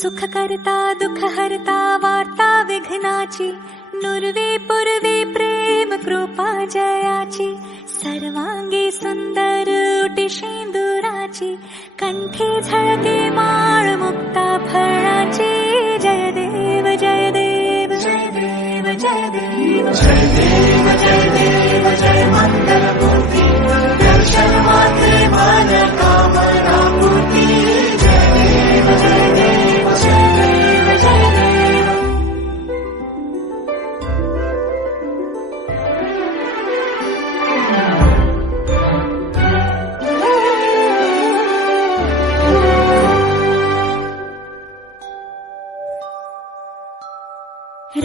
सुख करता दुख हरता वार्ता विघ्नाची, नुरवे पुरवे प्रेम कृपा जयाची, सर्वांगी सुंदर उटी शेंदुराची, कंठी झळके माळ मुक्ता फळाची. जय देव जय देव जय देव जय देव जय देव जय देव जय मंगल मूर्ती, दर्शन मात्रे मन कामना पूर्ती. जय देव जय देव जय देव जय देव.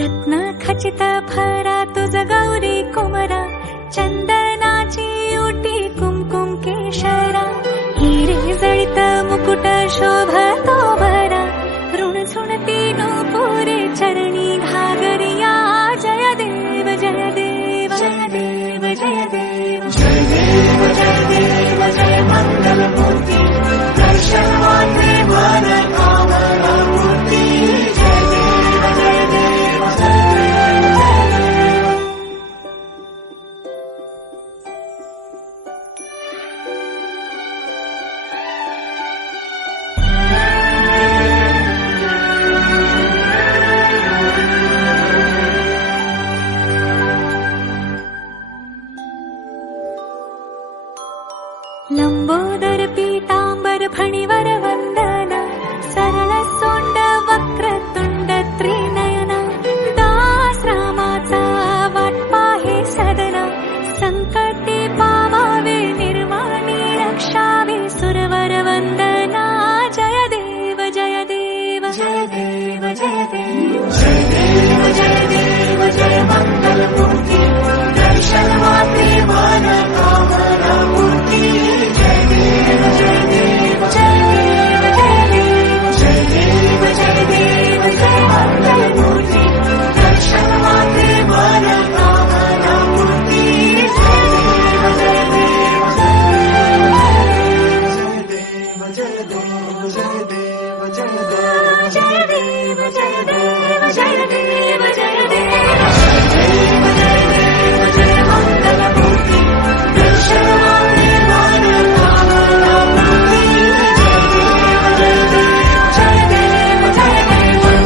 रत्न खचित भरा तुझ गौरी कुमरा, चंदनाची ओटी कुमकुम केशरा, हिरे जळित मुकुट शोभतो भरा, ऋण झुणती नूपुरे चरणी घागरिया. जय देव जय देव जय देव जय देव जय देव जय देव जय मंगल मूर्ती, दर्शन मात्रे मन कामना पूर्ती. जय देव जय देव जय देव जय देव. लंबोदर पीतांबर फणीवर वंदना, सरळ सोंड वक्रतुंड त्रिनयना, दास रामाचा वाटपा हे सदना, संकटे पावावे निर्वाणी रक्षावे सुरवर वंदना. जय देव जय देव जय देव जय देव जय देव जय देव जय मंगल मूर्ती, दर्शन मात्रे मन कामना पूर्ती. जय देव जय देव जय देव जय देव जय देव जय देव जय मंगल मूर्ती, दर्शन मात्रे मन कामना पूर्ती. जय देव जय देव जय देव जय देव जय देव जय देव जय देव जय देव जय देव जय देव जय देव जय मंगल मूर्ती, दर्शन मात्रे मन कामना पूर्ती. जय देव जय देव जय देव जय देव.